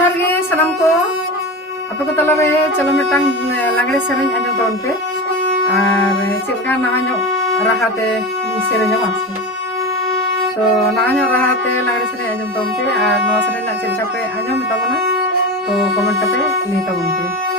जोहार गे सलाम को आपे को तला रे चलो मिटांग लांगड़े सेरेñ आजम तबन पे और चेलका नावाño राहाते सेरेñ मासे तो नावाño राहाते लांगड़े सेरेñ आजम तबन पे और नवा सेरेñ ना चेलका पे आजम तबना तो कमेंट करते ले तबन पे।